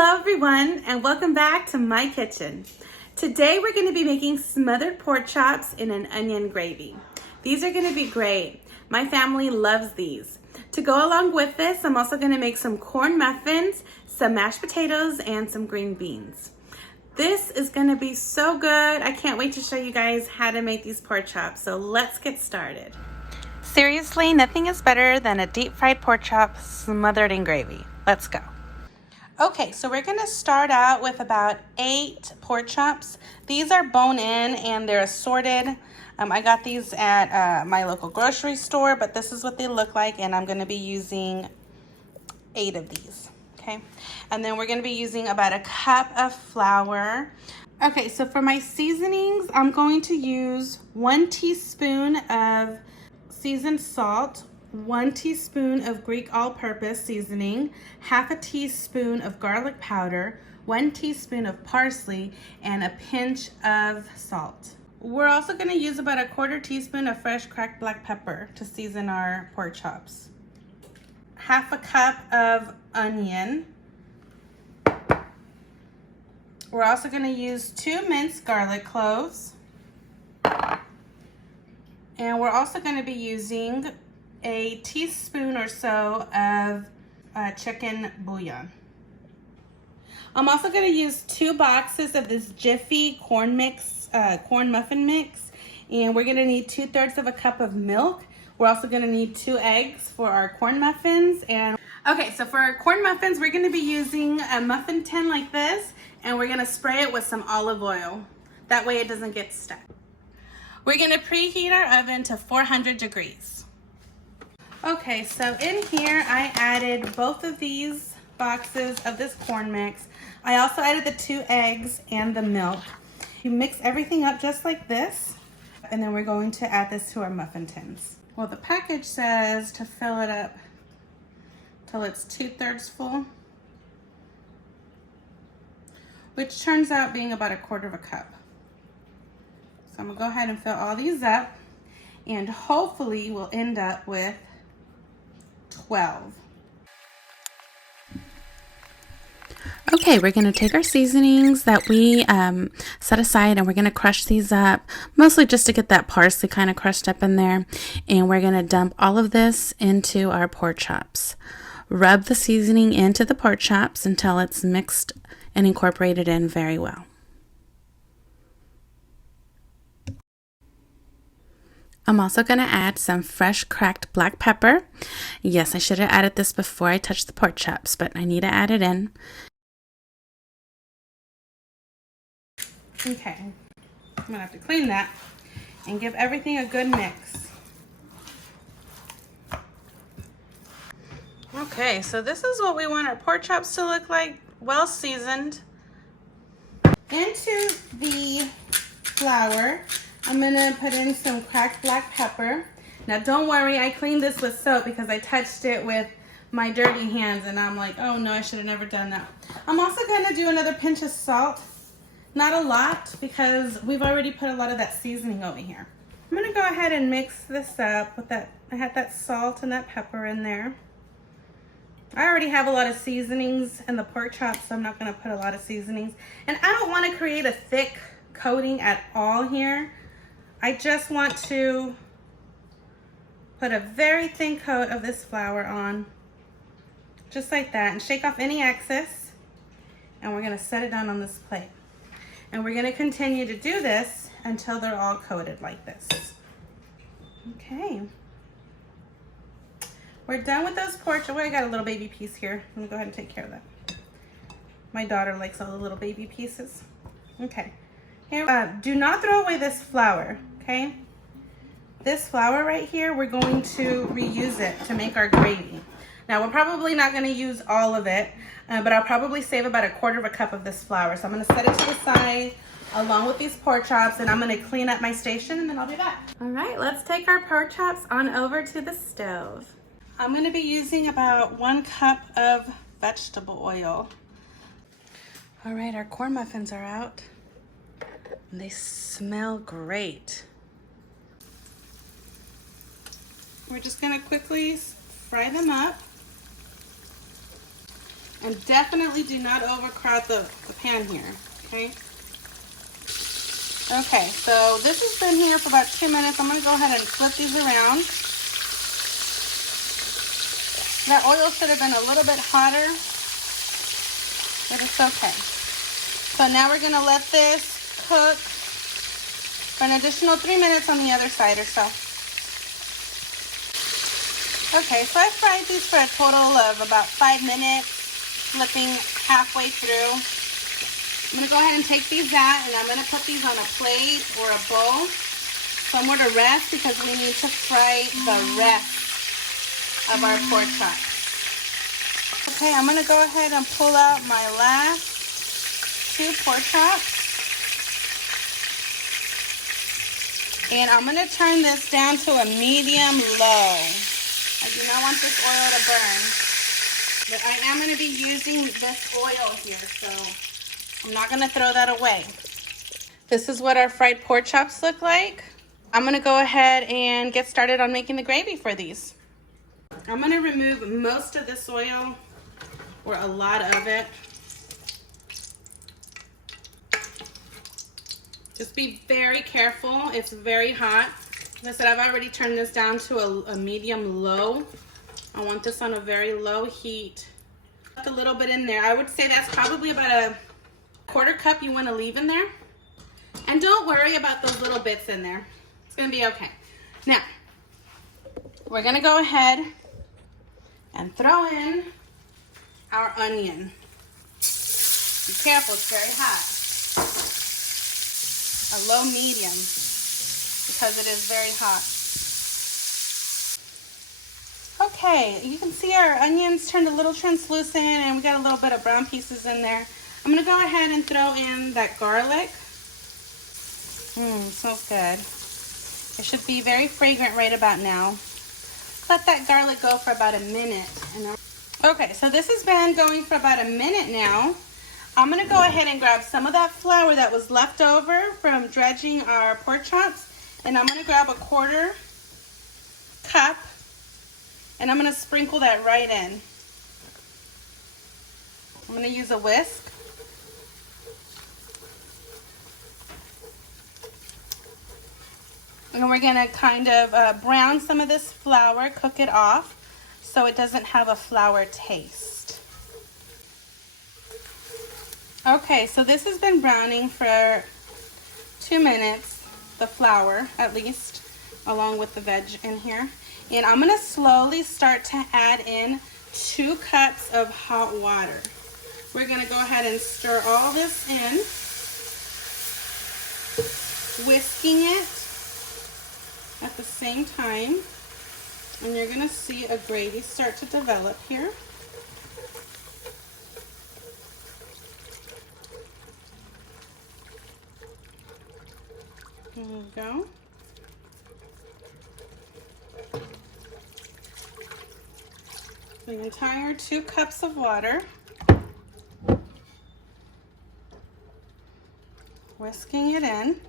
Hello everyone, and welcome back to my kitchen. Today we're going to be making smothered pork chops in an onion gravy. These are going to be great. My family loves these. To go along with this, I'm also going to make some corn muffins, some mashed potatoes, and some green beans. This is going to be so good. I can't wait to show you guys how to make these pork chops. So let's get started. Seriously, nothing is better than a deep fried pork chop smothered in gravy. Let's go. Okay, so we're gonna start out with about 8 pork chops. These are bone in and they're assorted. I got these at my local grocery store, but this is what they look like, and I'm gonna be using 8 of these, okay? And then we're gonna be using about a cup of flour. Okay, so for my seasonings, I'm going to use 1 teaspoon of seasoned salt, 1 teaspoon of Greek all-purpose seasoning, half a teaspoon of garlic powder, 1 teaspoon of parsley, and a pinch of salt. We're also going to use about a 1/4 teaspoon of fresh cracked black pepper to season our pork chops. Half a cup of onion. We're also going to use 2 minced garlic cloves. And we're also going to be using a teaspoon or so of chicken bouillon. I'm also going to use 2 boxes of this Jiffy corn muffin mix, and we're going to need 2/3 of a cup of milk. We're also going to need 2 eggs for our corn muffins. And okay, so for our corn muffins, we're going to be using a muffin tin like this, and we're going to spray it with some olive oil. That way it doesn't get stuck. We're going to preheat our oven to 400 degrees. Okay, so in here I added both of these boxes of this corn mix. I also added the 2 eggs and the milk. You mix everything up just like this, and then we're going to add this to our muffin tins. Well, the package says to fill it up till it's 2/3 full, which turns out being about a 1/4 of a cup. So I'm gonna go ahead and fill all these up, and hopefully we'll end up with 12. Okay, we're gonna take our seasonings that we set aside, and we're gonna crush these up, mostly just to get that parsley kind of crushed up in there. And we're gonna dump all of this into our pork chops. Rub the seasoning into the pork chops until it's mixed and incorporated in very well. I'm also going to add some fresh cracked black pepper. Yes, I should have added this before I touched the pork chops, but I need to add it in. Okay, I'm going to have to clean that and give everything a good mix. Okay, so this is what we want our pork chops to look like, well seasoned. Into the flour, I'm gonna put in some cracked black pepper. Now don't worry, I cleaned this with soap because I touched it with my dirty hands, and I'm like, oh no, I should have never done that. I'm also gonna do another pinch of salt. Not a lot, because we've already put a lot of that seasoning over here. I'm gonna go ahead and mix this up with that. I had that salt and that pepper in there. I already have a lot of seasonings in the pork chops, so I'm not gonna put a lot of seasonings. And I don't wanna create a thick coating at all here. I just want to put a very thin coat of this flour on, just like that, and shake off any excess. And we're gonna set it down on this plate. And we're gonna continue to do this until they're all coated like this. Okay. We're done with those pork chops. Oh, I got a little baby piece here. I'm gonna go ahead and take care of that. My daughter likes all the little baby pieces. Okay. Here, do not throw away this flour, okay? This flour right here, we're going to reuse it to make our gravy. Now, we're probably not gonna use all of it, but I'll probably save about a 1/4 of a cup of this flour. So I'm gonna set it to the side along with these pork chops, and I'm gonna clean up my station, and then I'll be back. All right, let's take our pork chops on over to the stove. I'm gonna be using about 1 cup of vegetable oil. All right, our corn muffins are out. They smell great. We're just gonna quickly fry them up. And definitely do not overcrowd the pan here, okay? Okay, so this has been here for about 2 minutes. I'm gonna go ahead and flip these around. That oil should have been a little bit hotter, but it's okay. So now we're gonna let this cook for an additional 3 minutes on the other side or so. Okay, so I fried these for a total of about 5 minutes, flipping halfway through. I'm gonna go ahead and take these out, and I'm gonna put these on a plate or a bowl somewhere to rest, because we need to fry the rest of our pork chops. Okay, I'm gonna go ahead and pull out my last 2 pork chops. And I'm gonna turn this down to a medium low. I do not want this oil to burn. But I am gonna be using this oil here, so I'm not gonna throw that away. This is what our fried pork chops look like. I'm gonna go ahead and get started on making the gravy for these. I'm gonna remove most of this oil, or a lot of it. Just be very careful, it's very hot. As I said, I've already turned this down to a medium low. I want this on a very low heat. Put a little bit in there. I would say that's probably about a 1/4 cup you want to leave in there. And don't worry about those little bits in there. It's going to be okay. Now, we're going to go ahead and throw in our onion. Be careful, it's very hot. A low medium, because it is very hot. Okay, you can see our onions turned a little translucent, and we got a little bit of brown pieces in there. I'm gonna go ahead and throw in that garlic. Smells good. It should be very fragrant right about now. Let that garlic go for about a minute. Okay, so this has been going for about a minute now. I'm gonna go ahead and grab some of that flour that was left over from dredging our pork chops, and I'm gonna grab a 1/4 cup, and I'm gonna sprinkle that right in. I'm gonna use a whisk. And we're gonna kind of brown some of this flour, cook it off so it doesn't have a flour taste. Okay, so this has been browning for 2 minutes, the flour at least, along with the veg in here. And I'm gonna slowly start to add in 2 cups of hot water. We're gonna go ahead and stir all this in, whisking it at the same time. And you're gonna see a gravy start to develop here. There we go. The entire 2 cups of water. Whisking it in.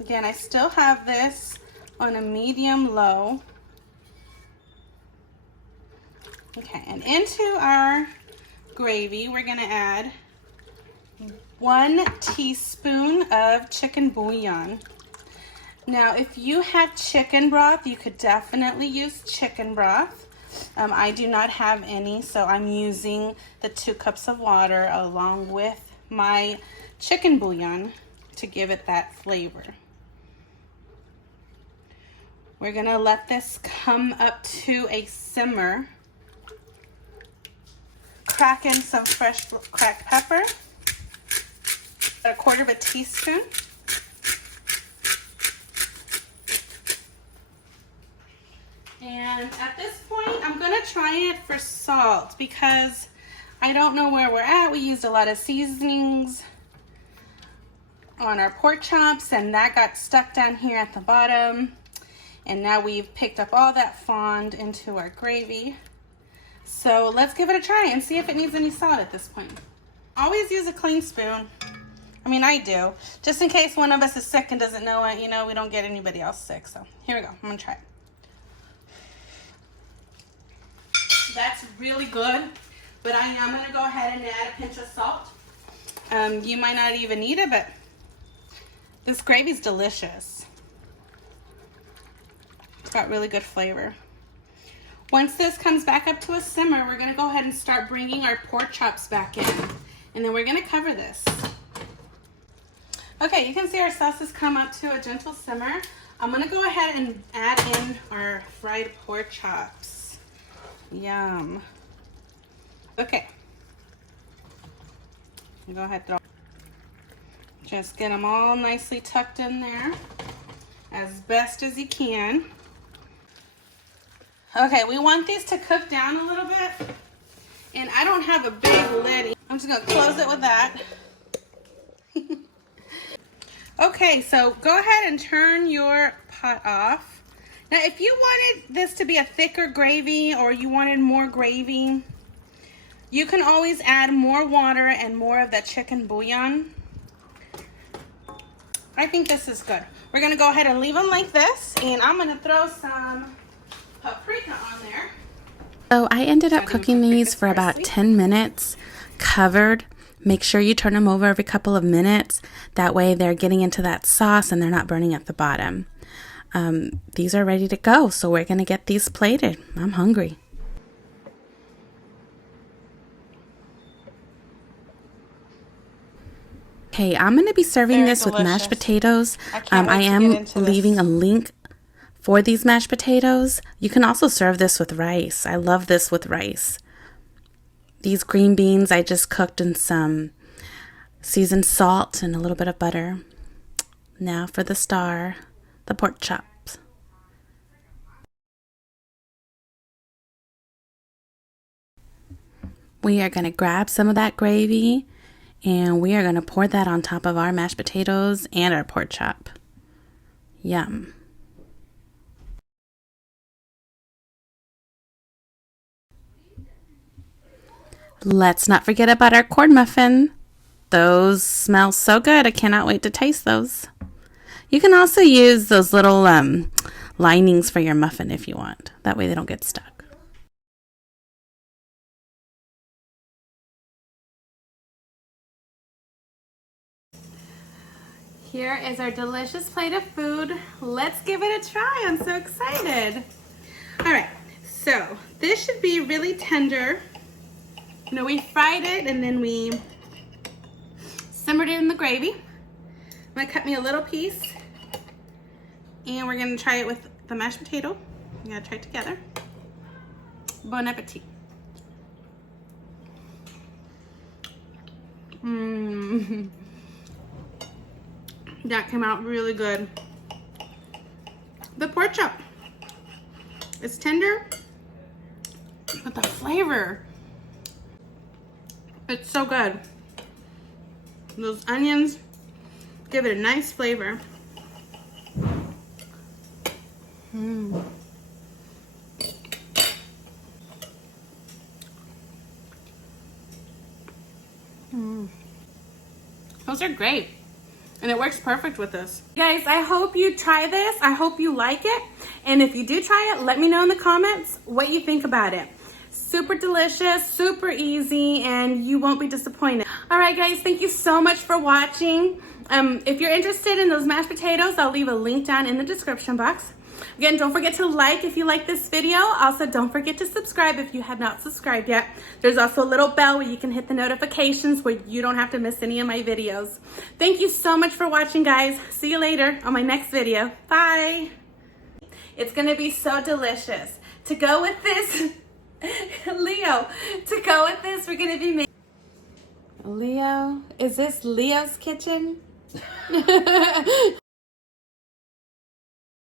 Again, I still have this on a medium low. Okay, and into our gravy, we're gonna add 1 teaspoon of chicken bouillon. Now, if you have chicken broth, you could definitely use chicken broth. I do not have any, so I'm using the 2 cups of water along with my chicken bouillon to give it that flavor. We're gonna let this come up to a simmer. Crack in some fresh cracked pepper, a 1/4 teaspoon. And at this point, I'm gonna try it for salt because I don't know where we're at. We used a lot of seasonings on our pork chops, and that got stuck down here at the bottom. And now we've picked up all that fond into our gravy. So let's give it a try and see if it needs any salt at this point. Always use a clean spoon. I mean, I do. Just in case one of us is sick and doesn't know it, you know, we don't get anybody else sick. So here we go. I'm gonna try it. That's really good. but I'm going to go ahead and add a pinch of salt. You might not even need it, but this gravy's delicious. It's got really good flavor. Once this comes back up to a simmer, we're going to go ahead and start bringing our pork chops back in. And then we're going to cover this. Okay, you can see our sauce has come up to a gentle simmer. I'm going to go ahead and add in our fried pork chops. Yum. Okay. Go ahead, just get them all nicely tucked in there as best as you can. Okay, we want these to cook down a little bit, and I don't have a big lid. I'm just gonna close it with that. Okay, so go ahead and turn your pot off. Now, if you wanted this to be a thicker gravy or you wanted more gravy, you can always add more water and more of that chicken bouillon. I think this is good. We're gonna go ahead and leave them like this, and I'm gonna throw some paprika on there. So I ended up cooking these for about 10 minutes, covered. Make sure you turn them over every couple of minutes. That way they're getting into that sauce and they're not burning at the bottom. These are ready to go, so we're gonna get these plated. I'm hungry. Okay, I'm going to be serving this with mashed potatoes. I am leaving a link for these mashed potatoes. You can also serve this with rice. I love this with rice. These green beans I just cooked in some seasoned salt and a little bit of butter. Now for the star, the pork chops. We are going to grab some of that gravy, and we are going to pour that on top of our mashed potatoes and our pork chop. Yum. Let's not forget about our corn muffin. Those smell so good. I cannot wait to taste those. You can also use those little linings for your muffin if you want. That way they don't get stuck. Here is our delicious plate of food. Let's give it a try. I'm so excited. All right, so this should be really tender. You know, we fried it and then we simmered it in the gravy. I'm gonna cut me a little piece, and we're gonna try it with the mashed potato. We gotta try it together. Bon appetit. Mmm. That came out really good. The pork chop, it's tender, but the flavor, it's so good. Those onions give it a nice flavor. Mm. Mm. Those are great. And it works perfect with this. Guys, I hope you try this. I hope you like it. And if you do try it, let me know in the comments what you think about it. Super delicious, super easy, and you won't be disappointed. All right, guys, thank you so much for watching. If you're interested in those mashed potatoes, I'll leave a link down in the description box. Again, don't forget to like if you like this video. Also, don't forget to subscribe if you have not subscribed yet. There's also a little bell where you can hit the notifications where you don't have to miss any of my videos. Thank you so much for watching, guys. See you later on my next video. Bye. It's gonna be so delicious. To go with this, Leo, to go with this, we're gonna be making... Leo, is this Leo's kitchen?